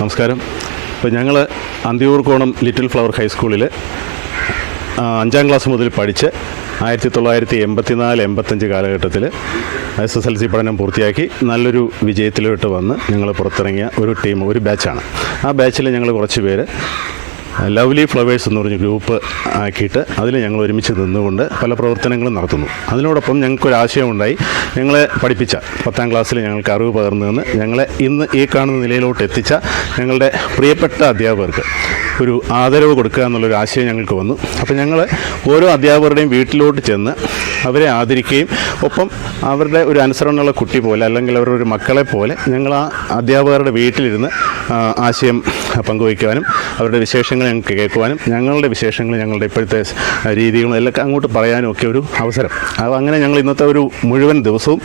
നമസ്കാരം. ഇപ്പോൾ ഞങ്ങൾ അന്തിയൂർക്കോണം ലിറ്റിൽ ഫ്ലവർ ഹൈസ്കൂളിൽ 5ാം ക്ലാസ് മുതൽ പഠിച്ച് 1984-85 കാലഘട്ടത്തിൽ SSLC പഠനം പൂർത്തിയാക്കി നല്ലൊരു വിജയത്തിലോട്ട് വന്ന് ഞങ്ങൾ പുറത്തിറങ്ങിയ ഒരു ബാച്ചാണ്. ആ ബാച്ചിൽ ഞങ്ങൾ കുറച്ച് പേര് ലവ്ലി ഫ്ലവേഴ്സ് എന്ന് പറഞ്ഞ ഗ്രൂപ്പ് ആക്കിയിട്ട് അതിൽ ഞങ്ങൾ ഒരുമിച്ച് നിന്നുകൊണ്ട് പല പ്രവർത്തനങ്ങളും നടത്തുന്നു. അതിനോടൊപ്പം ഞങ്ങൾക്കൊരാശയമുണ്ടായി. ഞങ്ങളെ പഠിപ്പിച്ച 10ാം ക്ലാസ്സിൽ ഞങ്ങൾക്ക് അറിവ് പകർന്നു നിന്ന് ഞങ്ങളെ ഇന്ന് ഈ കാണുന്ന നിലയിലോട്ട് എത്തിച്ച ഞങ്ങളുടെ പ്രിയപ്പെട്ട അധ്യാപകർക്ക് ഒരു ആദരവ് കൊടുക്കുക എന്നുള്ളൊരു ആശയം ഞങ്ങൾക്ക് വന്നു. അപ്പോൾ ഞങ്ങൾ ഓരോ അധ്യാപകരുടെയും വീട്ടിലോട്ട് ചെന്ന് അവരെ ആദരിക്കുകയും ഒപ്പം അവരുടെ ഒരു അനുസരണമുള്ള കുട്ടി പോലെ അല്ലെങ്കിൽ അവരുടെ ഒരു മക്കളെ പോലെ ഞങ്ങൾ ആ അധ്യാപകരുടെ വീട്ടിലിരുന്ന് ആശയം പങ്കുവയ്ക്കുവാനും അവരുടെ വിശേഷങ്ങൾ ഞങ്ങൾക്ക് കേൾക്കുവാനും ഞങ്ങളുടെ വിശേഷങ്ങൾ ഞങ്ങളുടെ ഇപ്പോഴത്തെ രീതികളും എല്ലാം അങ്ങോട്ട് പറയാനും ഒക്കെ ഒരു അവസരം. അങ്ങനെ ഞങ്ങൾ ഇന്നത്തെ ഒരു മുഴുവൻ ദിവസവും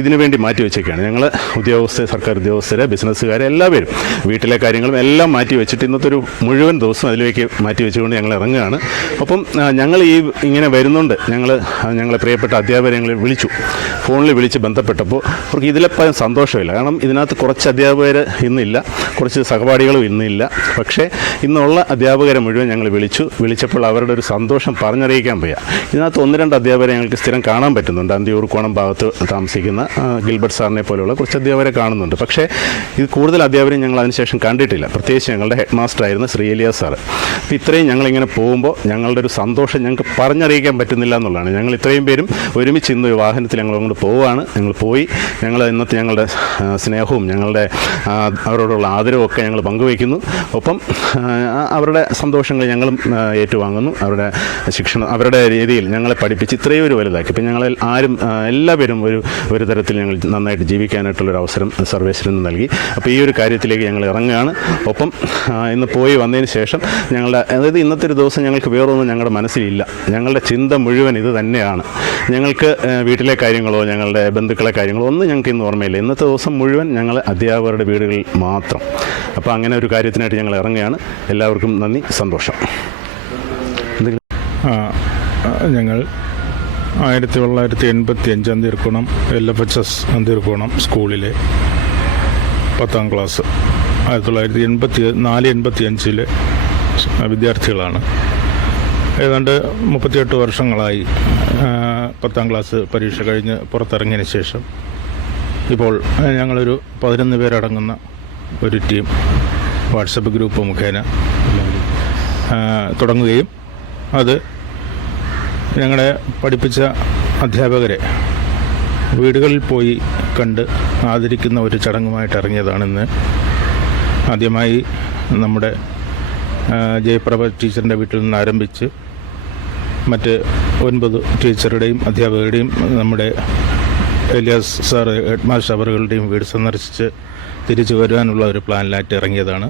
ഇതിനു വേണ്ടി മാറ്റിവെച്ചൊക്കെയാണ്. ഞങ്ങൾ സർക്കാർ ഉദ്യോഗസ്ഥരെ, ബിസിനസ്സുകാരെ എല്ലാവരും വീട്ടിലെ കാര്യങ്ങളും എല്ലാം മാറ്റി വെച്ചിട്ട് ഇന്നത്തെ ഒരു മുഴുവൻ ദിവസം അതിലേക്ക് മാറ്റി വെച്ചുകൊണ്ട് ഞങ്ങൾ ഇറങ്ങുകയാണ്. ഒപ്പം ഞങ്ങൾ ഇങ്ങനെ വരുന്നുണ്ട്. ഞങ്ങളെ പ്രിയപ്പെട്ട അധ്യാപകരെ ഞങ്ങൾ ഫോണിൽ വിളിച്ച് ബന്ധപ്പെട്ടപ്പോൾ അവർക്ക് ഇതിലെപ്പം സന്തോഷമില്ല. കാരണം ഇതിനകത്ത് കുറച്ച് അധ്യാപകർ ഇന്നില്ല, കുറച്ച് സഹപാഠികളും ഇന്നില്ല. പക്ഷേ ഇന്നുള്ള അധ്യാപകരെ മുഴുവൻ ഞങ്ങൾ വിളിച്ചപ്പോൾ അവരുടെ ഒരു സന്തോഷം പറഞ്ഞറിയിക്കാൻ വയ്യ. ഇതിനകത്ത് 1-2 അധ്യാപകരെ ഞങ്ങൾക്ക് സ്ഥിരം കാണാൻ പറ്റുന്നുണ്ട്. അന്തിയൂർക്കോണം ഭാഗത്ത് താമസിക്കുന്ന ഗിൽബർട്ട് സാറിനെ പോലെയുള്ള കുറച്ച് അധ്യാപകരെ കാണുന്നുണ്ട്. പക്ഷേ ഇത് കൂടുതൽ അധ്യാപകരെ ഞങ്ങൾ അതിനുശേഷം കണ്ടിട്ടില്ല. പ്രത്യേകിച്ച് ഞങ്ങളുടെ ഹെഡ് മാസ്റ്റർ ആയിരുന്ന ശ്രീ എലിയാസ് സാറ്. അപ്പോൾ ഇത്രയും ഞങ്ങളിങ്ങനെ പോകുമ്പോൾ ഞങ്ങളുടെ ഒരു സന്തോഷം ഞങ്ങൾക്ക് പറഞ്ഞറിയിക്കാൻ പറ്റുന്നില്ല എന്നുള്ളതാണ്. ഞങ്ങൾ ഇത്രയും പേരും ഒരുമിച്ച് ഇന്നൊരു വാഹനത്തിൽ ഞങ്ങൾ അങ്ങോട്ട് പോവുകയാണ്. ഞങ്ങൾ ഇന്നത്തെ ഞങ്ങളുടെ സ്നേഹവും ഞങ്ങളുടെ അവരോടുള്ള ആദരവൊക്കെ ഞങ്ങൾ പങ്കുവയ്ക്കുന്നു. ഒപ്പം അവരുടെ സന്തോഷങ്ങൾ ഞങ്ങളും ഏറ്റുവാങ്ങുന്നു. അവരുടെ ശിക്ഷണം, അവരുടെ രീതിയിൽ ഞങ്ങളെ പഠിപ്പിച്ച് ഇത്രയും ഒരു വലുതാക്കി. ഇപ്പം ഞങ്ങൾ എല്ലാവരും ഒരു തരത്തിൽ ഞങ്ങൾ നന്നായിട്ട് ജീവിക്കാനായിട്ടുള്ളൊരു അവസരം സർവേശ്വരൻ നൽകി. അപ്പോൾ ഈ ഒരു കാര്യത്തിലേക്ക് ഞങ്ങൾ ഇറങ്ങുകയാണ്. ഒപ്പം ഇന്ന് പോയി വന്നതിന് ശേഷം അതായത് ഇന്നത്തെ ഒരു ദിവസം ഞങ്ങൾക്ക് വേറൊന്നും ഞങ്ങളുടെ മനസ്സിലില്ല. ഞങ്ങളുടെ ചിന്ത മുഴുവൻ ഇത് തന്നെയാണ്. ഞങ്ങൾക്ക് വീട്ടിലെ കാര്യങ്ങളോ ഞങ്ങളുടെ ബന്ധുക്കളെ കാര്യങ്ങളോ ഒന്നും ഞങ്ങൾക്ക് ഇന്ന് ഓർമ്മയില്ല. ഇന്നത്തെ ദിവസം മുഴുവൻ ഞങ്ങൾ അധ്യാപകരുടെ വീടുകളിൽ മാത്രം. അപ്പോൾ അങ്ങനെ ഒരു കാര്യത്തിനായിട്ട് ഞങ്ങൾ ഇറങ്ങുകയാണ്. എല്ലാവർക്കും നന്ദി, സന്തോഷം. ഞങ്ങൾ 1985 അന്തിയൂർക്കോണം LFHS അന്തിയൂർക്കോണം സ്കൂളിലെ 10ാം ക്ലാസ് 1984-85 വിദ്യാർത്ഥികളാണ്. ഏതാണ്ട് 38 വർഷങ്ങളായി 10ാം ക്ലാസ് പരീക്ഷ കഴിഞ്ഞ് പുറത്തിറങ്ങിയതിന് ശേഷം ഇപ്പോൾ ഞങ്ങളൊരു 11 പേരടങ്ങുന്ന ഒരു ടീം വാട്സപ്പ് ഗ്രൂപ്പ് മുഖേന തുടങ്ങുകയും അത് ഞങ്ങളെ പഠിപ്പിച്ച അധ്യാപകരെ വീടുകളിൽ പോയി കണ്ട് ആദരിക്കുന്ന ഒരു ചടങ്ങുമായിട്ട് ഇറങ്ങിയതാണിന്ന്. ആദ്യമായി നമ്മുടെ ജയപ്രഭ ടീച്ചറിൻ്റെ വീട്ടിൽ നിന്ന് ആരംഭിച്ച് മറ്റ് 9 ടീച്ചറുടെയും അധ്യാപകരുടെയും നമ്മുടെ എലിയാസ് സാർ ഹെഡ് മാസ്റ്റർ അവറുകളുടെയും വീട് സന്ദർശിച്ച് തിരിച്ചു വരുവാനുള്ള ഒരു പ്ലാനിലായിട്ട് ഇറങ്ങിയതാണ്.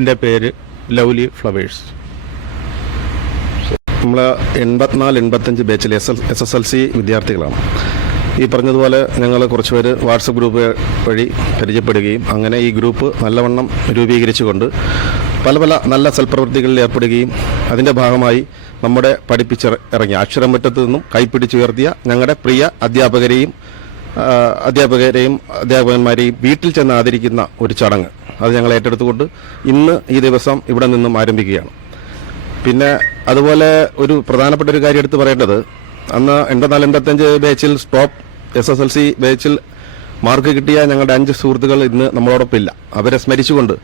ൻ്റെ പേര് ലവ്ലി ഫ്ലവേഴ്സ്. നമ്മൾ 84-85 ബാച്ചിലെ SSLC വിദ്യാർത്ഥികളാണ്. ഈ പറഞ്ഞതുപോലെ ഞങ്ങൾ കുറച്ച് പേര് വാട്സപ്പ് ഗ്രൂപ്പ് വഴി പരിചയപ്പെടുകയും അങ്ങനെ ഈ ഗ്രൂപ്പ് നല്ലവണ്ണം രൂപീകരിച്ചുകൊണ്ട് പല നല്ല സൽപ്രവൃത്തികളിൽ ഏർപ്പെടുകയും അതിൻ്റെ ഭാഗമായി നമ്മുടെ പഠിപ്പിച്ചിറങ്ങിയ അക്ഷരമുറ്റത്ത് നിന്നും കൈപ്പിടിച്ചുയർത്തിയ ഞങ്ങളുടെ പ്രിയ അധ്യാപകന്മാരെയും വീട്ടിൽ ചെന്ന് ആദരിക്കുന്ന ഒരു ചടങ്ങ് അത് ഞങ്ങൾ ഏറ്റെടുത്തുകൊണ്ട് ഇന്ന് ഈ ദിവസം ഇവിടെ നിന്നും ആരംഭിക്കുകയാണ്. പിന്നെ അതുപോലെ ഒരു പ്രധാനപ്പെട്ട ഒരു കാര്യം എടുത്ത് പറയേണ്ടത്, അന്ന് 84-85 ബാച്ചിൽ ടോപ്പ് SSLC ബാച്ചിൽ മാർക്ക് കിട്ടിയ ഞങ്ങളുടെ 5 സുഹൃത്തുക്കൾ ഇന്ന് നമ്മളോടൊപ്പം ഇല്ല. അവരെ സ്മരിച്ചുകൊണ്ട്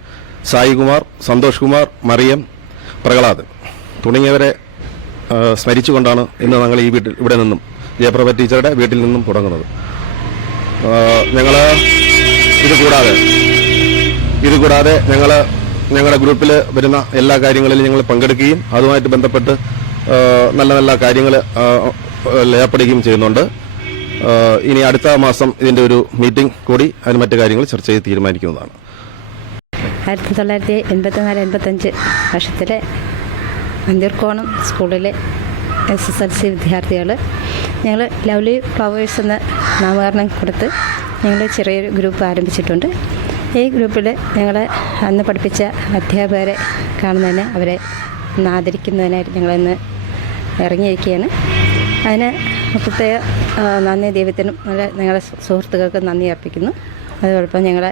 സായികുമാർ, സന്തോഷ് കുമാർ, മറിയം, പ്രഹ്ലാദ് തുടങ്ങിയവരെ സ്മരിച്ചുകൊണ്ടാണ് ഇന്ന് ഞങ്ങൾ ഈ ഇവിടെ നിന്നും ജയപ്രഭ ടീച്ചറുടെ വീട്ടിൽ നിന്നും തുടങ്ങുന്നത്. ഞങ്ങൾ ഇതുകൂടാതെ ഞങ്ങളുടെ ഗ്രൂപ്പിൽ വരുന്ന എല്ലാ കാര്യങ്ങളിലും ഞങ്ങൾ പങ്കെടുക്കുകയും അതുമായിട്ട് ബന്ധപ്പെട്ട് നല്ല കാര്യങ്ങൾ ഏർപ്പെടുകയും ചെയ്യുന്നുണ്ട്. ഇനി അടുത്ത മാസം ഇതിൻ്റെ ഒരു മീറ്റിംഗ് കൂടി അതിന് മറ്റു കാര്യങ്ങൾ ചർച്ച ചെയ്ത് തീരുമാനിക്കുന്നതാണ്. 1984-85 വർഷത്തിലെ അന്തിയൂർക്കോണം സ്കൂളിലെ SSLC വിദ്യാർത്ഥികൾ ഞങ്ങൾ ലവ്ലി ഫ്ലവേഴ്സ് എന്ന നാമകരണം കൊടുത്ത് ഞങ്ങൾ ചെറിയൊരു ഗ്രൂപ്പ് ആരംഭിച്ചിട്ടുണ്ട്. ഈ ഗ്രൂപ്പിൽ ഞങ്ങൾ അന്ന് പഠിപ്പിച്ച അധ്യാപകരെ കാണുന്നതിന് അവരെ ഒന്ന് ആദരിക്കുന്നതിനായിട്ട് ഞങ്ങളിന്ന് ഇറങ്ങിയിരിക്കുകയാണ്. അതിന് പ്രത്യേക നന്ദി ദൈവത്തിനും ഞങ്ങളുടെ സുഹൃത്തുക്കൾക്ക് നന്ദി അർപ്പിക്കുന്നു. അതോടൊപ്പം ഞങ്ങളെ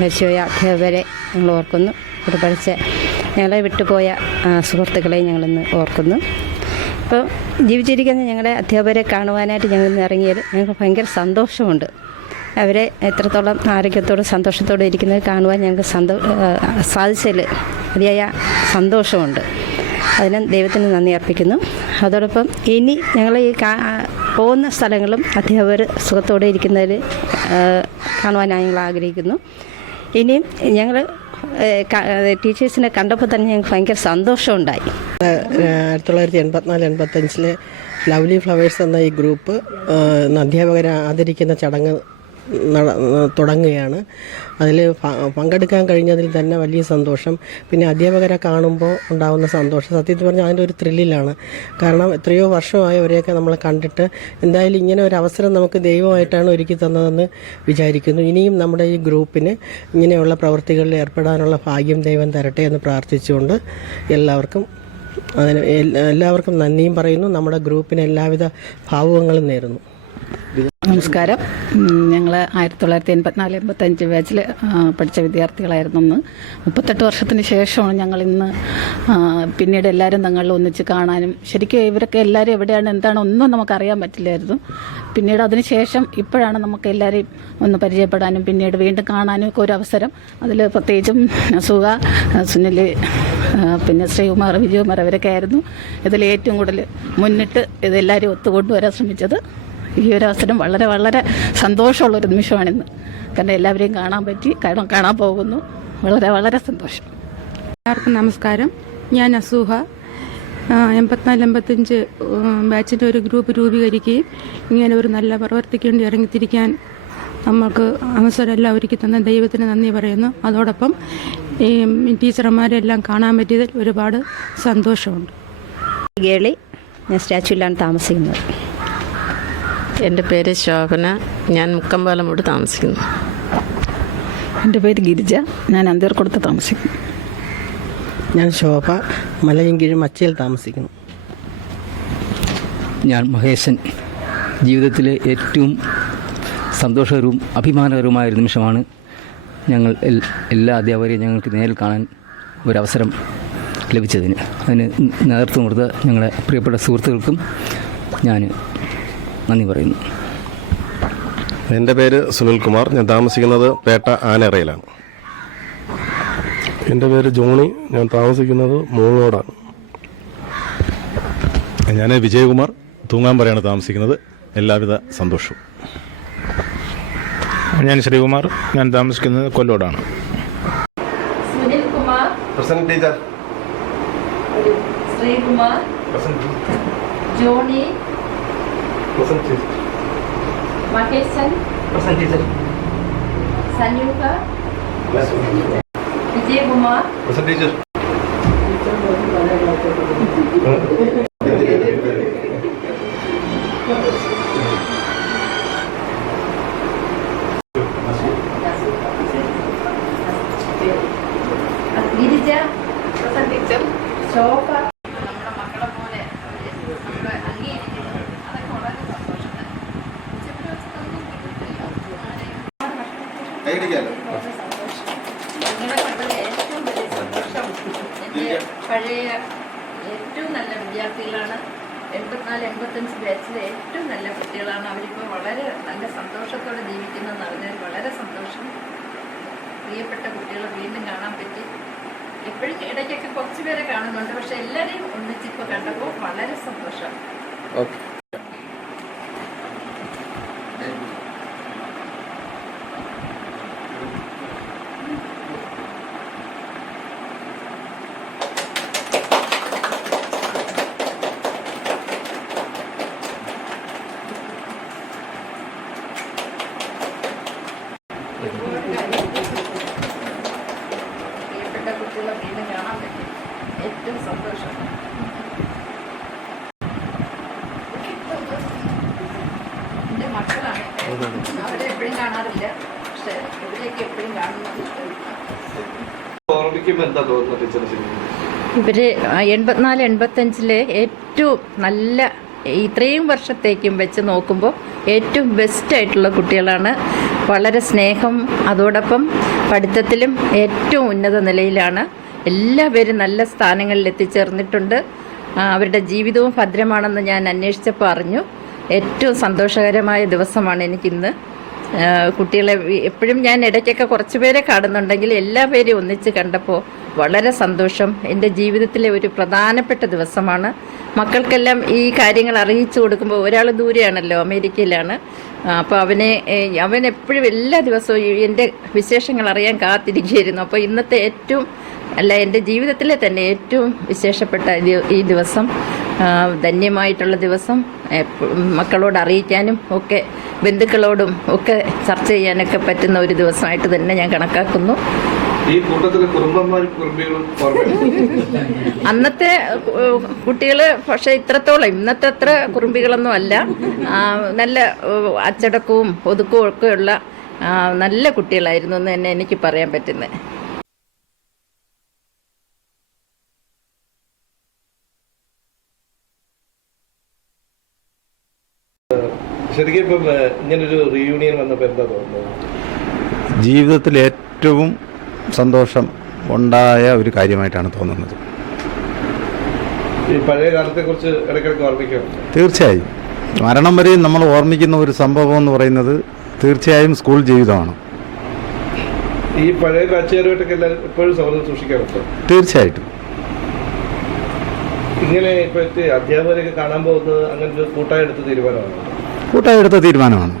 മരിച്ചുപോയ അധ്യാപകരെ ഞങ്ങൾ ഓർക്കുന്നു. ഇവിടെ പഠിച്ച ഞങ്ങളെ വിട്ടുപോയ സുഹൃത്തുക്കളെ ഞങ്ങളിന്ന് ഓർക്കുന്നു. ഇപ്പോൾ ജീവിച്ചിരിക്കുന്ന ഞങ്ങളുടെ അധ്യാപകരെ കാണുവാനായിട്ട് ഞങ്ങൾ ഇന്ന് ഇറങ്ങിയത് ഞങ്ങൾക്ക് ഭയങ്കര സന്തോഷമുണ്ട്. അവരെ എത്രത്തോളം ആരോഗ്യത്തോടും സന്തോഷത്തോടെ ഇരിക്കുന്നത് കാണുവാൻ ഞങ്ങൾക്ക് സാധിച്ചതിൽ അതിയായ സന്തോഷമുണ്ട്. അതിന് ദൈവത്തിന് നന്ദി അർപ്പിക്കുന്നു. അതോടൊപ്പം ഇനി ഞങ്ങൾ ഈ പോകുന്ന സ്ഥലങ്ങളും അധ്യാപകർ സുഖത്തോടെ ഇരിക്കുന്നതിൽ കാണുവാനായി ഞങ്ങൾ ആഗ്രഹിക്കുന്നു. ഇനിയും ഞങ്ങൾ ടീച്ചേഴ്സിനെ കണ്ടപ്പോൾ തന്നെ ഞങ്ങൾക്ക് ഭയങ്കര സന്തോഷമുണ്ടായി. 1984-85 ലവ്ലി ഫ്ലവേഴ്സ് എന്ന ഈ ഗ്രൂപ്പ് അധ്യാപകരെ ആദരിക്കുന്ന ചടങ്ങ് തുടങ്ങുകയാണ്. അതിൽ പങ്കെടുക്കാൻ കഴിഞ്ഞതിൽ തന്നെ വലിയ സന്തോഷം. പിന്നെ അധ്യാപകരെ കാണുമ്പോൾ ഉണ്ടാകുന്ന സന്തോഷം സത്യത്തിൽ പറഞ്ഞാൽ അതിൻ്റെ ഒരു ത്രില്ലിലാണ്. കാരണം എത്രയോ വർഷമായവരെയൊക്കെ നമ്മൾ കണ്ടിട്ട് എന്തായാലും ഇങ്ങനെ ഒരു അവസരം നമുക്ക് ദൈവമായിട്ടാണ് ഒരുക്കി തന്നതെന്ന് വിചാരിക്കുന്നു. ഇനിയും നമ്മുടെ ഈ ഗ്രൂപ്പിന് ഇങ്ങനെയുള്ള പ്രവൃത്തികളിൽ ഏർപ്പെടാനുള്ള ഭാഗ്യം ദൈവം തരട്ടെ എന്ന് പ്രാർത്ഥിച്ചുകൊണ്ട് എല്ലാവർക്കും നന്ദിയും പറയുന്നു. നമ്മുടെ ഗ്രൂപ്പിന് എല്ലാവിധ ഭാവുകങ്ങളും നേരുന്നു. നമസ്കാരം. ഞങ്ങൾ 1984-85 ബാച്ചിൽ പഠിച്ച വിദ്യാർത്ഥികളായിരുന്നു. അന്ന് 38 വർഷത്തിന് ശേഷമാണ് ഞങ്ങളിന്ന് പിന്നീട് എല്ലാവരും തങ്ങളിൽ ഒന്നിച്ച് കാണാനും, ശരിക്കും ഇവരൊക്കെ എല്ലാവരും എവിടെയാണ് എന്താണ് ഒന്നും നമുക്കറിയാൻ പറ്റില്ലായിരുന്നു. പിന്നീട് അതിന് ശേഷം ഇപ്പോഴാണ് നമുക്ക് എല്ലാവരെയും ഒന്ന് പരിചയപ്പെടാനും പിന്നീട് വീണ്ടും കാണാനും ഒക്കെ ഒരു അവസരം. അതിൽ പ്രത്യേകിച്ചും സുഖ, സുനിൽ, പിന്നെ ശ്രീകുമാർ, വിജയകുമാർ അവരൊക്കെ ആയിരുന്നു ഇതിൽ ഏറ്റവും കൂടുതൽ മുന്നിട്ട് ഇതെല്ലാവരും ഒത്തുകൊണ്ടുവരാൻ ശ്രമിച്ചത്. ഈ ഒരു അവസരം വളരെ വളരെ സന്തോഷമുള്ളൊരു നിമിഷമാണിന്ന്. കാരണം എല്ലാവരെയും കാണാൻ പറ്റി, കാണാൻ പോകുന്നു. വളരെ വളരെ സന്തോഷം. എല്ലാവർക്കും നമസ്കാരം. ഞാൻ അസൂഹ. 84-85 ബാച്ചിൻ്റെ ഒരു ഗ്രൂപ്പ് രൂപീകരിക്കുകയും ഇങ്ങനെ ഒരു നല്ല പ്രവർത്തിക്ക് വേണ്ടി ഇറങ്ങിത്തിരിക്കാൻ നമുക്ക് അവസരമെല്ലാം ഒരുക്കി തന്ന ദൈവത്തിന് നന്ദി പറയുന്നു. അതോടൊപ്പം ഈ ടീച്ചർമാരെല്ലാം കാണാൻ പറ്റിയതിൽ ഒരുപാട് സന്തോഷമുണ്ട്. ഗേളി, ഞാൻ സ്റ്റാച്യൂലാണ് താമസിക്കുന്നത്. എൻ്റെ പേര് ശോഭന. ഞാൻ മുക്കമ്പാലമൂട് താമസിക്കുന്നു. എൻ്റെ പേര് ഗിരിജ. ഞാൻ അന്തീർക്കുളത്ത് താമസിക്കുന്നു. ഞാൻ ശോഭ, മലയൻകീഴ് മച്ചയിൽ താമസിക്കുന്നു. ഞാൻ മഹേശൻ. ജീവിതത്തിലെ ഏറ്റവും സന്തോഷകരവും അഭിമാനകരവുമായൊരു നിമിഷമാണ് ഞങ്ങൾ എല്ലാ അധ്യാപകരെയും ഞങ്ങൾക്ക് നേരിൽ കാണാൻ ഒരവസരം ലഭിച്ചതിന്. അതിന് നേതൃത്വം കൊടുത്ത ഞങ്ങളുടെ പ്രിയപ്പെട്ട സുഹൃത്തുക്കൾക്കും ഞാൻ നന്ദി പറയുന്നു. എൻ്റെ പേര് സുനിൽകുമാർ. ഞാൻ താമസിക്കുന്നത് പേട്ട ആനറയിലാണ്. എൻ്റെ പേര് ജോണി. ഞാൻ താമസിക്കുന്നത് മൂങ്ങോടാണ്. ഞാൻ വിജയകുമാർ, തൂങ്ങാമ്പറയാണ് താമസിക്കുന്നത്. എല്ലാവിധ സന്തോഷവും. ഞാൻ ശ്രീകുമാർ. ഞാൻ താമസിക്കുന്നത് കൊല്ലോടാണ്. Sunilkumar, present teacher. ശ്രീകുമാർ, ജോണി, മഹേശൻ, സന്യൂക, വിജയകുമാർ, ഗിരിജ, ശോഭ. നമ്മുടെ മക്കളെ പോലെ നമ്മൾ അംഗീകരിക്കുന്നു. അതൊക്കെ വളരെ സന്തോഷമാണ്. നിങ്ങളെ കണ്ടത് ഏറ്റവും വലിയ സന്തോഷം. എൻ്റെ പഴയ ഏറ്റവും നല്ല വിദ്യാർത്ഥികളാണ്. 84-85 ബാച്ചിലെ ഏറ്റവും നല്ല കുട്ടികളാണ്. അവരിപ്പോൾ വളരെ നല്ല സന്തോഷത്തോടെ ജീവിക്കുന്നതെന്ന് അറിഞ്ഞാൽ വളരെ സന്തോഷം. പ്രിയപ്പെട്ട കുട്ടികളെ വീണ്ടും കാണാൻ പറ്റി. ഇപ്പോഴും ഇടയ്ക്കൊക്കെ കുറച്ച് പേരെ കാണുന്നുണ്ട്. പക്ഷെ എല്ലാവരെയും ഒന്നിച്ചിപ്പോൾ കണ്ടപ്പോൾ വളരെ സന്തോഷം. ഓക്കെ. പ്രിയപ്പെട്ട കുട്ടികളെ വീണ്ടും കാണാൻ പറ്റി. ഏറ്റവും സന്തോഷം. എൻ്റെ മക്കളാണ്. അവരെ കാണാറില്ല, പക്ഷെ ഇവരെയൊക്കെ എപ്പോഴും കാണുന്നത്. ഇവർ 84-85 ഏറ്റവും നല്ല, ഇത്രയും വർഷത്തേക്കും വെച്ച് നോക്കുമ്പോൾ ഏറ്റവും ബെസ്റ്റായിട്ടുള്ള കുട്ടികളാണ്. വളരെ സ്നേഹം, അതോടൊപ്പം പഠിത്തത്തിലും ഏറ്റവും ഉന്നത നിലയിലാണ്. എല്ലാവരും നല്ല സ്ഥാനങ്ങളിൽ എത്തിച്ചേർന്നിട്ടുണ്ട്. അവരുടെ ജീവിതവും ഭദ്രമാണെന്ന് ഞാൻ അന്വേഷിച്ചപ്പോൾ അറിഞ്ഞു. ഏറ്റവും സന്തോഷകരമായ ദിവസമാണ് എനിക്കിന്ന്. കുട്ടികളെ എപ്പോഴും ഞാൻ ഇടയ്ക്കൊക്കെ കുറച്ച് പേരെ കാണുന്നുണ്ടെങ്കിൽ എല്ലാവരെയും ഒന്നിച്ച് കണ്ടപ്പോൾ വളരെ സന്തോഷം. എൻ്റെ ജീവിതത്തിലെ ഒരു പ്രധാനപ്പെട്ട ദിവസമാണ്. മക്കൾക്കെല്ലാം ഈ കാര്യങ്ങൾ അറിയിച്ചു കൊടുക്കുമ്പോൾ, ഒരാൾ ദൂരെയാണല്ലോ, അമേരിക്കയിലാണ്. അപ്പോൾ അവൻ എപ്പോഴും എല്ലാ ദിവസവും എൻ്റെ വിശേഷങ്ങൾ അറിയാൻ കാത്തിരിക്കുകയായിരുന്നു. അപ്പോൾ ഇന്നത്തെ എൻ്റെ ജീവിതത്തിലെ തന്നെ ഏറ്റവും വിശേഷപ്പെട്ട ഈ ദിവസം, ധന്യമായിട്ടുള്ള ദിവസം, മക്കളോട് അറിയിക്കാനും ഒക്കെ ബന്ധുക്കളോടും ഒക്കെ ചർച്ച ചെയ്യാനൊക്കെ പറ്റുന്ന ഒരു ദിവസമായിട്ട് തന്നെ ഞാൻ കണക്കാക്കുന്നു. ഈ കൂട്ടത്തിലെ അന്നത്തെ കുട്ടികൾ പക്ഷെ ഇത്രത്തോളം ഇന്നത്തെ അത്ര കുറുമ്പികളൊന്നും അല്ല. നല്ല അച്ചടക്കവും ഒതുക്കവും ഒക്കെയുള്ള നല്ല കുട്ടികളായിരുന്നു എന്ന് തന്നെ എനിക്ക് പറയാൻ പറ്റുന്നത്. ശരിക്കും ഇപ്പം ഇങ്ങനൊരു റീയൂണിയൻ വന്നപ്പോൾ എന്താ തോന്നുന്നത്? ജീവിതത്തിൽ ഏറ്റവും സന്തോഷം ഉണ്ടായ ഒരു കാര്യമായിട്ടാണ് തോന്നുന്നത്. ഈ പഴയ കാലത്തെക്കുറിച്ച് ഇടയ്ക്കിടയ്ക്ക് ഓർമ്മിക്കാറുണ്ട്. തീർച്ചയായും മരണം വരെയും നമ്മൾ ഓർമ്മിക്കുന്ന ഒരു സംഭവം എന്ന് പറയുന്നത് തീർച്ചയായും സ്കൂൾ ജീവിതമാണ്. ഈ പഴയ ബാച്ചുകാരുമായിട്ടൊക്കെ എല്ലാവരും എപ്പോഴും സൗഹൃദം സൂക്ഷിക്കാറുണ്ട്. തീർച്ചയായിട്ടും. ഇങ്ങനെ ഇപ്പോഴത്തെ അധ്യാപകരെയൊക്കെ കാണാൻ പോകുന്നത് അങ്ങനെ ഒരു കൂട്ടായി എടുത്ത തീരുമാനമാണ്. കൂട്ടായി എടുത്ത തീരുമാനമാണ്.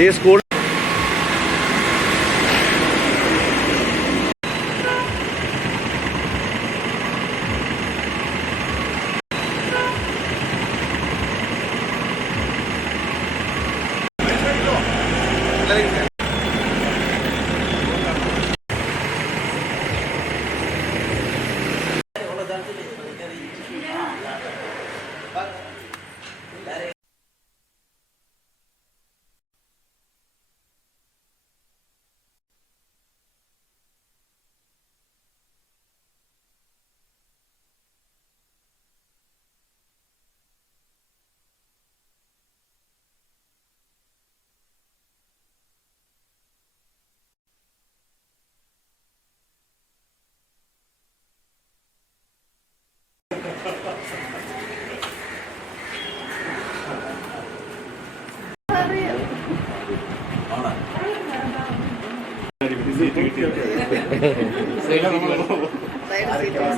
ഈ സ്കൂൾ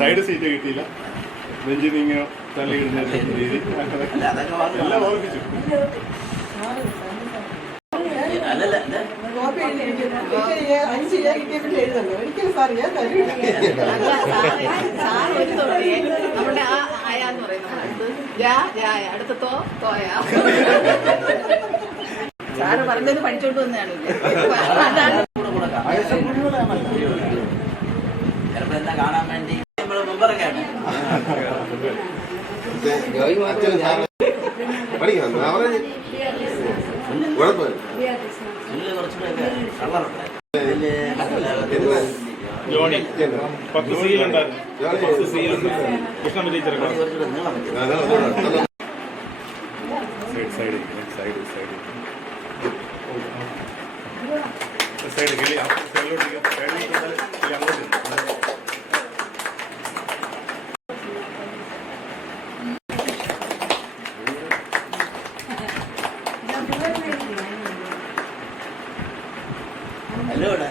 സൈഡ് സീറ്റ് കിട്ടിയില്ല, ബെഞ്ചിൽ ഇങ്ങനെ തള്ളിയിടുന്ന രീതി എല്ലാം ഓർമ്മിച്ചു. സാറ് പറഞ്ഞത് പഠിച്ചോണ്ട് വന്നതാണ്. കാണാൻ വേണ്ടി നമ്മള് മുമ്പറൊക്കെയാണ് ജോണി 10 സീലുണ്ടായിരുന്നു. കൃഷ്ണമ്മ ടീച്ചറൊക്കെ സൈഡ് കിളി അങ്ങോട്ട് ഹലോ ഇവിടെ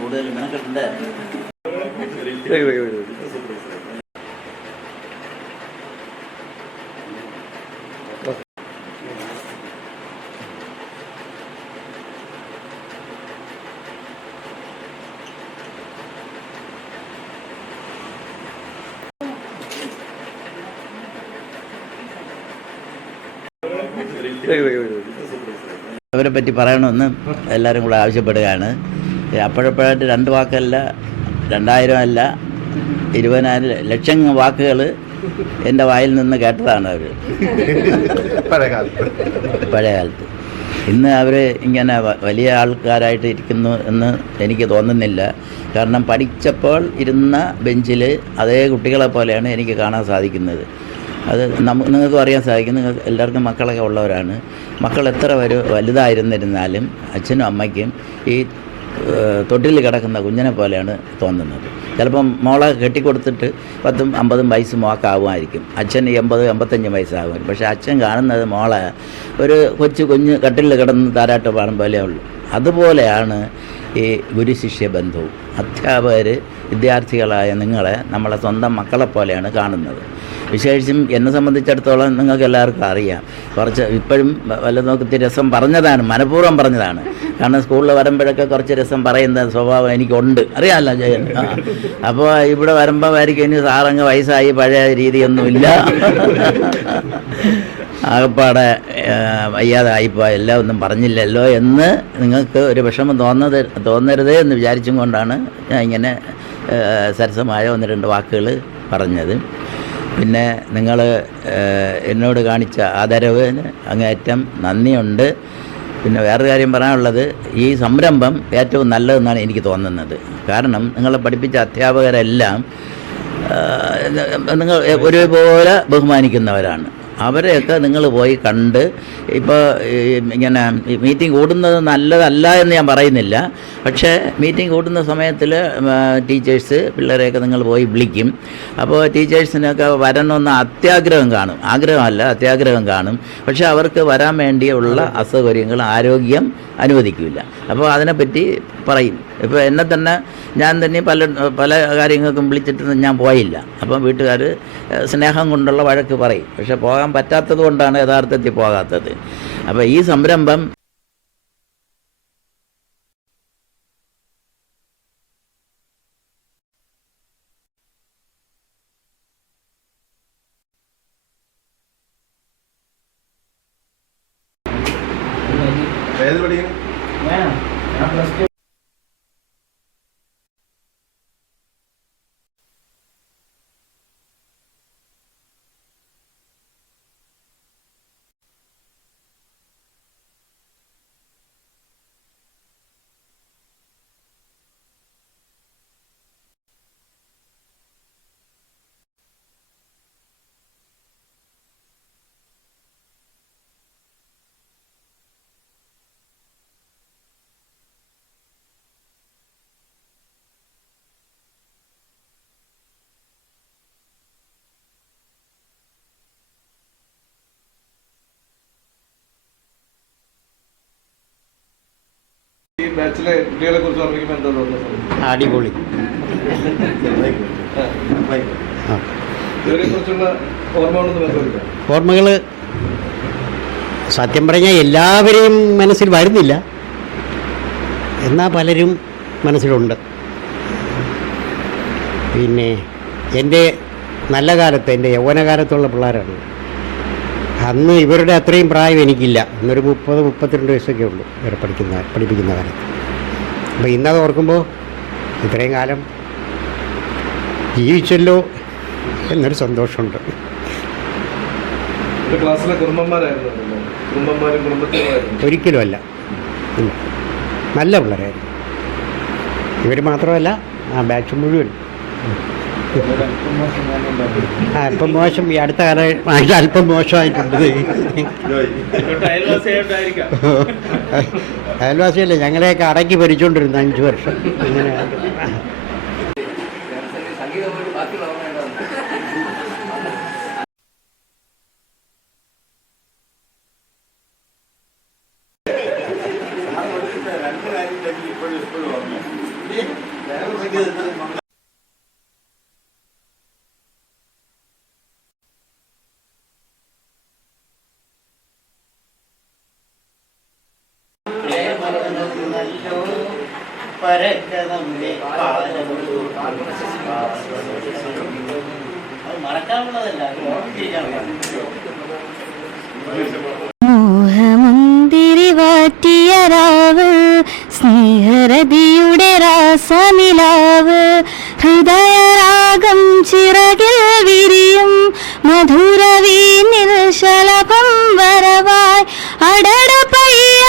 കൂടുതൽ മെനക്കെട്ടുണ്ട്. അവരെ പറ്റി പറയണമെന്ന് എല്ലാവരും കൂടെ ആവശ്യപ്പെടുകയാണ്. അപ്പോഴപ്പോഴായിട്ട് 2 വാക്കല്ല, 2000 അല്ല, 20,000 ലക്ഷം വാക്കുകൾ എൻ്റെ വായിൽ നിന്ന് കേട്ടതാണ് അവർ പഴയ കാലത്ത്. ഇന്ന് അവർ ഇങ്ങനെ വലിയ ആൾക്കാരായിട്ട് ഇരിക്കുന്നു എന്ന് എനിക്ക് തോന്നുന്നില്ല. കാരണം പഠിച്ചപ്പോൾ ഇരുന്ന ബെഞ്ചിൽ അതേ കുട്ടികളെ പോലെയാണ് എനിക്ക് കാണാൻ സാധിക്കുന്നത്. അത് നിങ്ങൾക്കും അറിയാൻ സാധിക്കും. നിങ്ങൾക്ക് എല്ലാവർക്കും മക്കളൊക്കെ ഉള്ളവരാണ്. മക്കൾ എത്ര വലുതായിരുന്നിരുന്നാലും അച്ഛനും അമ്മയ്ക്കും ഈ തൊട്ടിൽ കിടക്കുന്ന കുഞ്ഞിനെ പോലെയാണ് തോന്നുന്നത്. ചിലപ്പം മോളെ കെട്ടിക്കൊടുത്തിട്ട് 10, 50 വയസ്സ് മോക്കാവുമായിരിക്കും. അച്ഛൻ 80, 85 വയസ്സാകും. പക്ഷേ അച്ഛൻ കാണുന്നത് മോളെ ഒരു കുഞ്ഞ് കട്ടിലിൽ കിടന്ന് താരാട്ട് പാടും പോലെ ഉള്ളൂ. അതുപോലെയാണ് ഈ ഗുരുശിഷ്യ ബന്ധവും. അധ്യാപകർ വിദ്യാർത്ഥികളായ നിങ്ങളെ നമ്മളെ സ്വന്തം മക്കളെ പോലെയാണ് കാണുന്നത്. വിശേഷിച്ചും എന്നെ സംബന്ധിച്ചിടത്തോളം നിങ്ങൾക്ക് എല്ലാവർക്കും അറിയാം, കുറച്ച് ഇപ്പോഴും വല്ലതൊക്കെ രസം പറഞ്ഞതാണ്, മനഃപൂർവ്വം പറഞ്ഞതാണ്. കാരണം സ്കൂളിൽ വരുമ്പോഴൊക്കെ കുറച്ച് രസം പറയുന്ന സ്വഭാവം എനിക്കുണ്ട്, അറിയാമല്ലോ ജയൻ. അപ്പോൾ ഇവിടെ വരുമ്പോൾ ആയിരിക്കും ഇനി സാറങ്ങ് വയസ്സായി, പഴയ രീതിയൊന്നുമില്ല, ആകപ്പാടെ വയ്യാതായിപ്പോൾ എല്ലാം ഒന്നും പറഞ്ഞില്ലല്ലോ എന്ന് നിങ്ങൾക്ക് ഒരു വിഷമം തോന്നരുതേ എന്ന് വിചാരിച്ചും കൊണ്ടാണ് ഞാൻ ഇങ്ങനെ സരസമായ 1-2 വാക്കുകൾ പറഞ്ഞത്. പിന്നെ നിങ്ങൾ എന്നോട് കാണിച്ച ആദരവിന് അങ്ങേയറ്റം നന്ദിയുണ്ട്. പിന്നെ വേറൊരു കാര്യം പറയാനുള്ളത്, ഈ സംരംഭം ഏറ്റവും നല്ലതെന്നാണ് എനിക്ക് തോന്നുന്നത്. കാരണം നിങ്ങളെ പഠിപ്പിച്ച അധ്യാപകരെല്ലാം നിങ്ങൾ ഒരുപോലെ ബഹുമാനിക്കുന്നവരാണ്. അവരെയൊക്കെ നിങ്ങൾ പോയി കണ്ട്, ഇപ്പോൾ ഇങ്ങനെ മീറ്റിംഗ് കൂടുന്നത് നല്ലതല്ല എന്ന് ഞാൻ പറയുന്നില്ല. പക്ഷേ മീറ്റിംഗ് കൂടുന്ന സമയത്തിൽ ടീച്ചേഴ്സ് പിള്ളേരെയൊക്കെ നിങ്ങൾ പോയി വിളിക്കും. അപ്പോൾ ടീച്ചേഴ്സിനൊക്കെ വരണമെന്ന് അത്യാഗ്രഹം കാണും, ആഗ്രഹമല്ല അത്യാഗ്രഹം കാണും. പക്ഷേ അവർക്ക് വരാൻ വേണ്ടിയുള്ള അസൗകര്യങ്ങൾ ആരോഗ്യം അനുവദിക്കില്ല. അപ്പോൾ അതിനെപ്പറ്റി പറയും. ഇപ്പോൾ എന്നെ തന്നെ ഞാൻ തന്നെ പല കാര്യങ്ങൾക്കും വിളിച്ചിട്ട് ഞാൻ പോയില്ല. അപ്പം വീട്ടുകാർ സ്നേഹം കൊണ്ടുള്ള വഴക്ക് പറയും. പക്ഷെ പോകാൻ പറ്റാത്തത് കൊണ്ടാണ് യഥാർത്ഥത്തിൽ പോകാത്തത്. അപ്പോൾ ഈ സംരംഭം ഏത് പഠിക്കണം? ഈ ബാച്ചിലെ കുട്ടികളെ കുറിച്ച് ഓർമ്മിക്കുമ്പോൾ എന്താ തോന്നുന്നത്? അടിപൊളി. ഇവരെ കുറിച്ചുള്ള ഓർമ്മകൾ സത്യം പറഞ്ഞാൽ എല്ലാവരെയും മനസ്സിൽ വരുന്നില്ല, എന്നാൽ പലരും മനസ്സിലുണ്ട്. പിന്നെ എൻ്റെ നല്ല കാലത്ത്, എൻ്റെ യൗവനകാലത്തുള്ള പിള്ളേരാണ്. അന്ന് ഇവരുടെ അത്രയും പ്രായം എനിക്കില്ല. അന്നൊരു 30-32 വയസ്സൊക്കെ ഉള്ളൂ ഇവരെ പഠിപ്പിക്കുന്ന കാലത്ത്. അപ്പോൾ ഇന്നത് ഓർക്കുമ്പോൾ ഇത്രയും കാലം ജീവിച്ചല്ലോ എന്നൊരു സന്തോഷമുണ്ട്. ഒരിക്കലും അല്ല, ഇല്ല, നല്ല പിള്ളേരായിരുന്നു. ഇവർ മാത്രമല്ല, ആ ബാച്ച് മുഴുവൻ അല്പം മോശം, ഈ അടുത്ത കാലമായിട്ട് അല്പം മോശമായിട്ടുണ്ട്. അയൽവാസിയല്ലേ, ഞങ്ങളെയൊക്കെ അടക്കി ഭരിച്ചുകൊണ്ടിരുന്നു 5 വർഷം. അങ്ങനെ മോഹമുന്തിരി വാറ്റിയ രാവ്, സ്നേഹരതിയുടെ രാസനിലാവ്, ഹൃദയരാഗം ചിറകിൽ വിരിയും മധുരവീനിൽ ശലഭം വരവായി, അടടപ്പയ്യ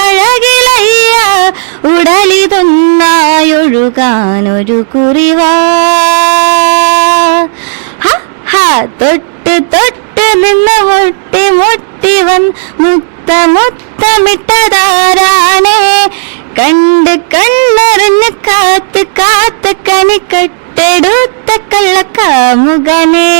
അഴകിലയ്യ ഉടലിതൊന്നായൊഴുകാനൊരു കുറിവാ. തൊട്ട് തൊട്ട് നിന്ന് മുട്ടി മുട്ടി മുത്തമിട്ടതാരാണേ, കണ്ട് കണ്ണറിഞ്ഞ് കാത്ത് കാത്ത് കണിക്കട്ടെടുത്ത കള്ളക്കാമുകനേ.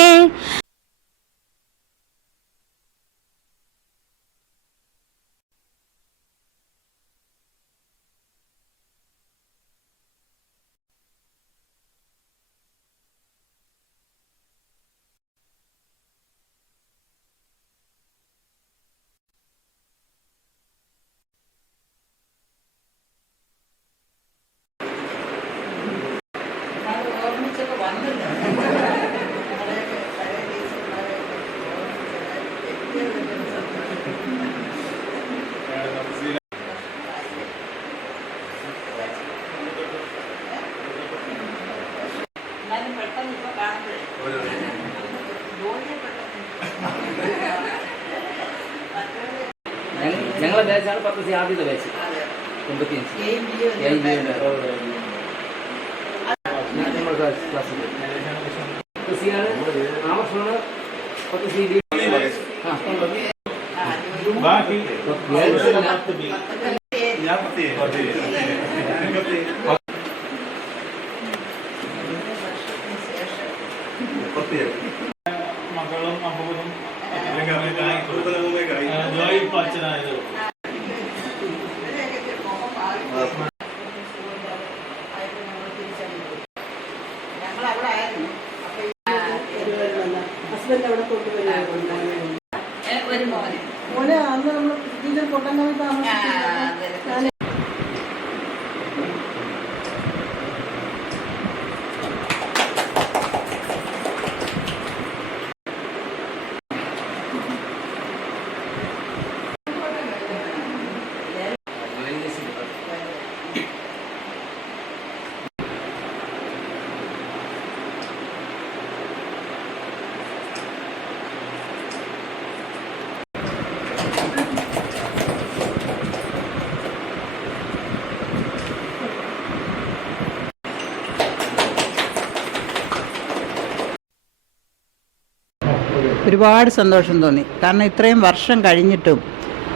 ഞങ്ങളെ ബാച്ചാണ് 10 ആദ്യത്തെ ബാച്ച് 85 മകളും അമ്പതും അച്ഛനായത് ഹസ്ബൻഡ് അവിടെ കൊണ്ടുവരുന്നത് മോനെ അന്ന് നമ്മൾ ടീച്ചർ കൊട്ടങ്ങാവിൽ താമസിച്ചു. ഒരുപാട് സന്തോഷം തോന്നി. കാരണം ഇത്രയും വർഷം കഴിഞ്ഞിട്ടും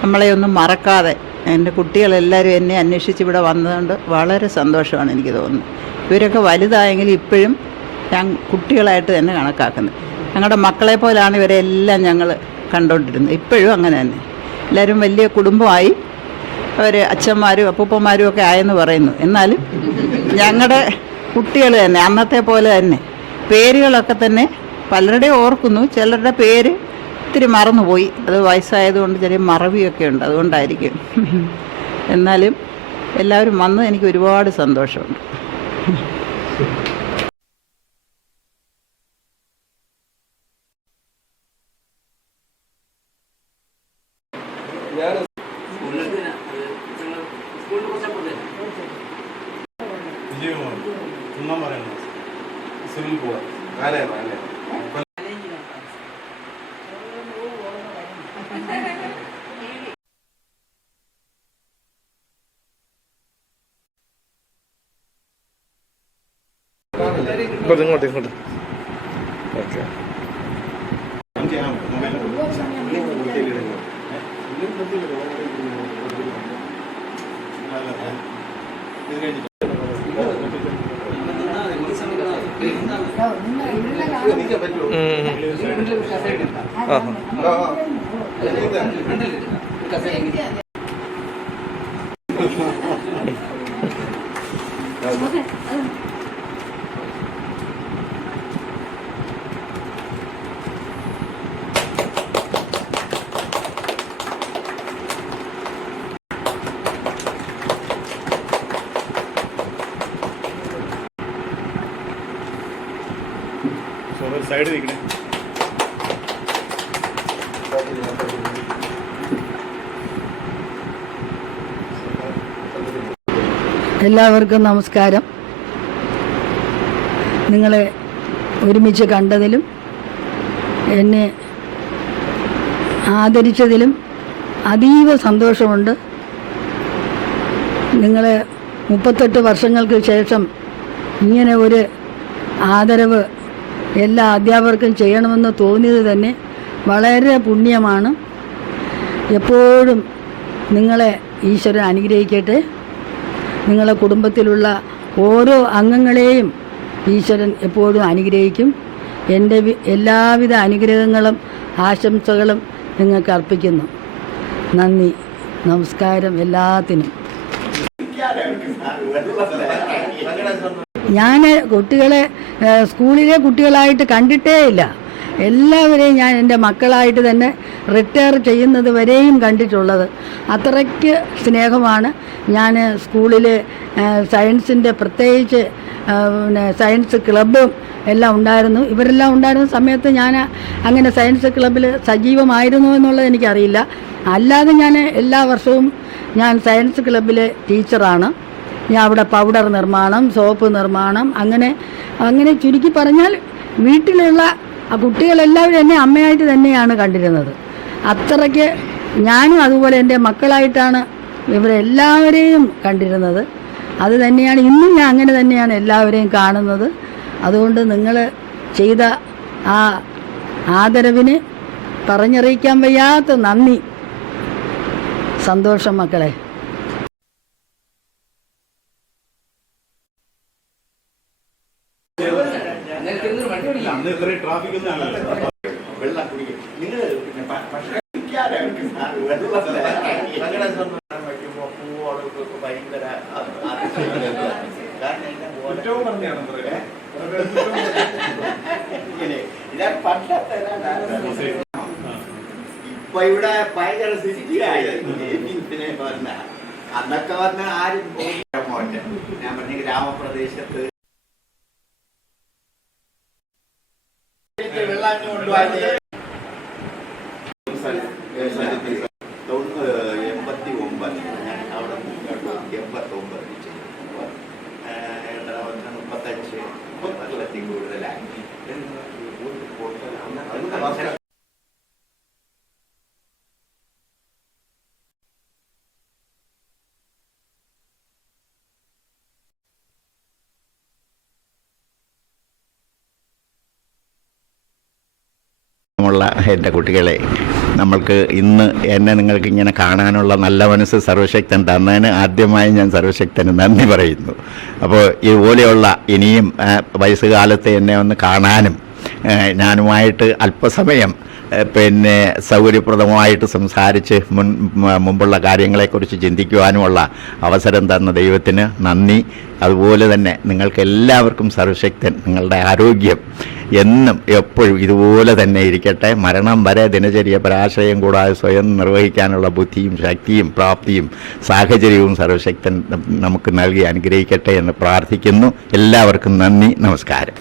നമ്മളെ ഒന്നും മറക്കാതെ എൻ്റെ കുട്ടികളെല്ലാവരും എന്നെ അന്വേഷിച്ച് ഇവിടെ വന്നതുകൊണ്ട് വളരെ സന്തോഷമാണ് എനിക്ക് തോന്നുന്നത്. ഇവരൊക്കെ വലുതായെങ്കിലും ഇപ്പോഴും ഞാൻ കുട്ടികളായിട്ട് തന്നെ കണക്കാക്കുന്നത്. ഞങ്ങളുടെ മക്കളെ പോലാണ് ഇവരെല്ലാം ഞങ്ങൾ കണ്ടുകൊണ്ടിരുന്നത്. ഇപ്പോഴും അങ്ങനെ തന്നെ എല്ലാവരും വലിയ കുടുംബമായി, അവർ അച്ഛന്മാരും അപ്പൂപ്പന്മാരും ഒക്കെ ആയെന്ന് പറയുന്നു. എന്നാലും ഞങ്ങളുടെ കുട്ടികൾ തന്നെ അന്നത്തെ പോലെ തന്നെ പേരുകളൊക്കെ തന്നെ പലരുടെയും ഓർക്കുന്നു, ചിലരുടെ പേര് ഇത്തിരി മറന്നുപോയി. അത് വയസ്സായതുകൊണ്ട് ചെറിയ മറവിയൊക്കെ ഉണ്ട്, അതുകൊണ്ടായിരിക്കും. എന്നാലും എല്ലാവരും വന്ന് എനിക്ക് ഒരുപാട് സന്തോഷമുണ്ട്. കാണല്ലേ ഇങ്ങോട്ട് ഓക്കെ. സൈഡ് നിൽക്കണേ. എല്ലാവർക്കും നമസ്കാരം. നിങ്ങളെ ഒരുമിച്ച് കണ്ടതിലും എന്നെ ആദരിച്ചതിലും അതീവ സന്തോഷമുണ്ട്. നിങ്ങൾ 38 വർഷങ്ങൾക്ക് ശേഷം ഇങ്ങനെ ഒരു ആദരവ് എല്ലാ അധ്യാപകർക്കും ചെയ്യണമെന്ന് തോന്നിയത് തന്നെ വളരെ പുണ്യമാണ്. എപ്പോഴും നിങ്ങളെ ഈശ്വരൻ അനുഗ്രഹിക്കട്ടെ. നിങ്ങളെ കുടുംബത്തിലുള്ള ഓരോ അംഗങ്ങളെയും ഈശ്വരൻ എപ്പോഴും അനുഗ്രഹിക്കും. എൻ്റെ എല്ലാവിധ അനുഗ്രഹങ്ങളും ആശംസകളും നിങ്ങൾക്ക് അർപ്പിക്കുന്നു. നന്ദി, നമസ്കാരം എല്ലാത്തിനും. ഞാൻ കുട്ടികളെ സ്കൂളിലെ കുട്ടികളായിട്ട് കണ്ടിട്ടേ ഇല്ല. എല്ലാവരെയും ഞാൻ എൻ്റെ മക്കളായിട്ട് തന്നെ റിട്ടയർ ചെയ്യുന്നത് വരെയും കണ്ടിട്ടുള്ളത്. അത്രയ്ക്ക് സ്നേഹമാണ്. ഞാൻ സ്കൂളിൽ സയൻസിൻ്റെ പ്രത്യേകിച്ച് സയൻസ് ക്ലബ്ബും എല്ലാം ഉണ്ടായിരുന്നു. ഇവരെല്ലാം ഉണ്ടായിരുന്ന സമയത്ത് ഞാൻ അങ്ങനെ സയൻസ് ക്ലബ്ബിൽ സജീവമായിരുന്നു എന്നുള്ളത് എനിക്കറിയില്ല. അല്ലാതെ ഞാൻ എല്ലാ വർഷവും ഞാൻ സയൻസ് ക്ലബ്ബിലെ ടീച്ചറാണ്. ഞാൻ അവിടെ പൗഡർ നിർമ്മാണം, സോപ്പ് നിർമ്മാണം, അങ്ങനെ ചുരുക്കി പറഞ്ഞാൽ വീട്ടിലുള്ള കുട്ടികളെല്ലാവരും എന്നെ അമ്മയായിട്ട് തന്നെയാണ് കണ്ടിരുന്നത്. അത്രയ്ക്ക് ഞാനും അതുപോലെ എൻ്റെ മക്കളായിട്ടാണ് ഇവരെല്ലാവരെയും കണ്ടിരുന്നത്. അത് തന്നെയാണ് ഇന്നും ഞാൻ അങ്ങനെ തന്നെയാണ് എല്ലാവരെയും കാണുന്നത്. അതുകൊണ്ട് നിങ്ങൾ ചെയ്ത ആ ആദരവിന് പറഞ്ഞറിയിക്കാൻ വയ്യാത്ത നന്ദി, സന്തോഷം മക്കളെ. ഇപ്പൊ ഇവിടെ ഭയങ്കര സിറ്റിയായി. അന്നൊക്കെ പറഞ്ഞ ആരും ഞാൻ പറഞ്ഞ ഗ്രാമപ്രദേശത്ത് വെള്ളം കൊണ്ടുപോയി 89 ഞാൻ അവിടെ 89 35 കൊല്ലത്തിൽ കൂടുതലായി. എൻ്റെ കുട്ടികളെ, നമ്മൾക്ക് ഇന്ന് എന്നെ നിങ്ങൾക്ക് ഇങ്ങനെ കാണാനുള്ള നല്ല മനസ്സ് സർവശക്തൻ തന്നതിന് ആദ്യമായി ഞാൻ സർവശക്തന് നന്ദി പറയുന്നു. അപ്പോൾ ഇതുപോലെയുള്ള ഇനിയും വയസ്സുകാലത്ത് എന്നെ ഒന്ന് കാണാനും ഞാനുമായിട്ട് അല്പസമയം സൗകര്യപ്രദമായിട്ട് സംസാരിച്ച് മുമ്പുള്ള കാര്യങ്ങളെക്കുറിച്ച് ചിന്തിക്കുവാനുമുള്ള അവസരം തന്ന ദൈവത്തിന് നന്ദി. അതുപോലെ തന്നെ നിങ്ങൾക്ക് എല്ലാവർക്കും സർവശക്തൻ നിങ്ങളുടെ ആരോഗ്യം എന്നും എപ്പോഴും ഇതുപോലെ തന്നെ ഇരിക്കട്ടെ. മരണം വരെ ദിനചര്യ പരാശ്രയം കൂടാതെ സ്വയം നിർവഹിക്കാനുള്ള ബുദ്ധിയും ശക്തിയും പ്രാപ്തിയും സാഹചര്യവും സർവശക്തൻ നമുക്ക് നൽകി അനുഗ്രഹിക്കട്ടെ എന്ന് പ്രാർത്ഥിക്കുന്നു. എല്ലാവർക്കും നന്ദി, നമസ്കാരം.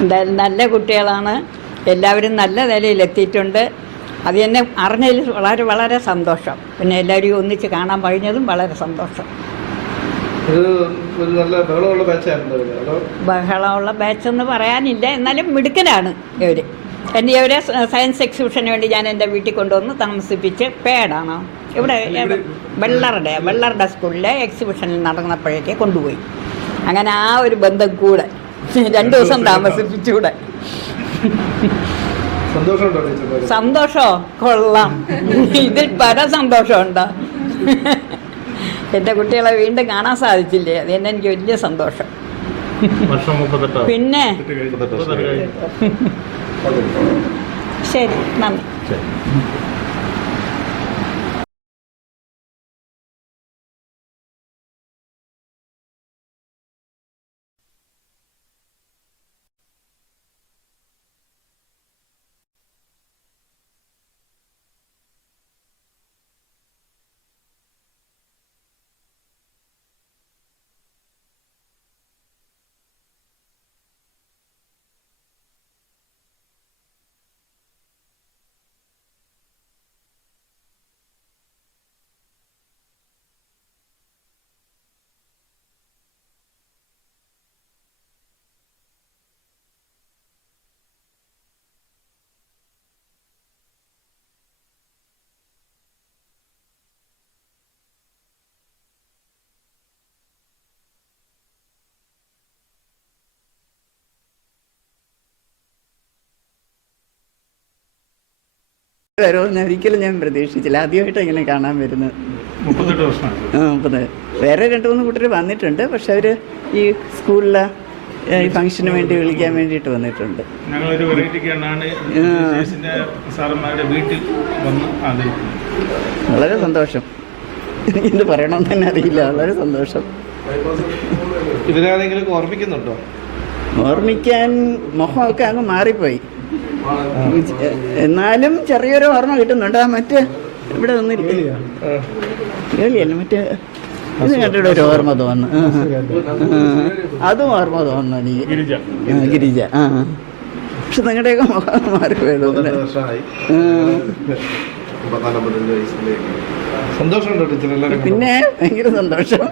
എന്തായാലും നല്ല കുട്ടികളാണ്, എല്ലാവരും നല്ല നിലയിലെത്തിയിട്ടുണ്ട്. അത് എന്നെ അറിഞ്ഞതിൽ വളരെ വളരെ സന്തോഷം. പിന്നെ എല്ലാവരും ഒന്നിച്ച് കാണാൻ കഴിഞ്ഞതും വളരെ സന്തോഷം. ബഹളമുള്ള ബാച്ചെന്ന് പറയാനില്ല, എന്നാലും മിടുക്കനാണ് ഇവർ. ഇവരെ സയൻസ് എക്സിബിഷന് വേണ്ടി ഞാൻ എൻ്റെ വീട്ടിൽ കൊണ്ടുവന്ന് താമസിപ്പിച്ച് പേടാണോ ഇവിടെ വെള്ളറുടെ സ്കൂളിലെ എക്സിബിഷനിൽ നടന്നപ്പോഴേക്ക് കൊണ്ടുപോയി. അങ്ങനെ ആ ഒരു ബന്ധം കൂടെ 2 ദിവസം താമസിപ്പിച്ചുകൂടെ. സന്തോഷോ കൊള്ളാം, ഇതിൽ പല സന്തോഷമുണ്ടോ. എൻ്റെ കുട്ടികളെ വീണ്ടും കാണാൻ സാധിച്ചില്ലേ, അത് തന്നെ എനിക്ക് വലിയ സന്തോഷം. പിന്നെ ശരി, നന്ദി. വരുമെന്ന് ഒരിക്കലും ഞാൻ പ്രതീക്ഷിച്ചില്ല. ആദ്യമായിട്ട് ഇങ്ങനെ കാണാൻ വരുന്നത്. 38 വർഷമാണ്. വേറെ 2-3 കൂട്ടർ വന്നിട്ടുണ്ട്, പക്ഷെ അവർ ഈ സ്കൂളിലെ ഈ ഫംഗ്ഷന് വേണ്ടി വിളിക്കാൻ വേണ്ടിയിട്ട് വന്നിട്ടുണ്ട്. ഞങ്ങളൊരു വെറൈറ്റിക്കാണ് സാറന്മാരുടെ വീട്ടിൽ വന്ന് ആദരിക്കുന്നത്. വളരെ സന്തോഷം. എനിക്കെന്ത് പറയണമെന്ന് തന്നെ അറിയില്ല. വളരെ സന്തോഷം. ഇവരാരെങ്കിലും ഓർമ്മിക്കുന്നുണ്ടോ? ഓർമ്മിക്കാൻ മുഖമൊക്കെ അങ്ങ് മാറിപ്പോയി, എന്നാലും ചെറിയൊരു ഓർമ്മ കിട്ടുന്നുണ്ട്. ആ മറ്റേ ഇവിടെ ഒന്നില്ല, മറ്റേ ഇത് കണ്ടിട്ട് ഒരു ഓർമ്മ തോന്നുന്നു. അതും ഓർമ്മ തോന്നുന്നു എനിക്ക്. ഗിരിജ. പക്ഷെ നിങ്ങളുടെയൊക്കെ മുഖം മാറിപ്പോയത്. പിന്നെ ഭയങ്കര സന്തോഷം.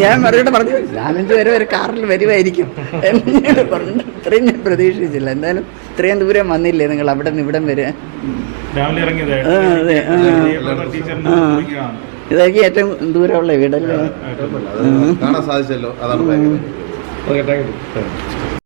ഞാൻ മറുപടി പറഞ്ഞു 4-5 പേര് ഒരു കാറിൽ വരുമായിരിക്കും എന്നോട് പറഞ്ഞു. ഇത്രയും ഞാൻ പ്രതീക്ഷിച്ചില്ല. എന്തായാലും ഇത്രയും ദൂരം വന്നില്ലേ നിങ്ങൾ അവിടെ നിന്ന് ഇവിടം വരെ. അതെ, ഇതാക്കി ഏറ്റവും ദൂരമുള്ള വീടല്ലേ. കാണാൻ സാധിച്ചല്ലോ, അതാണ്.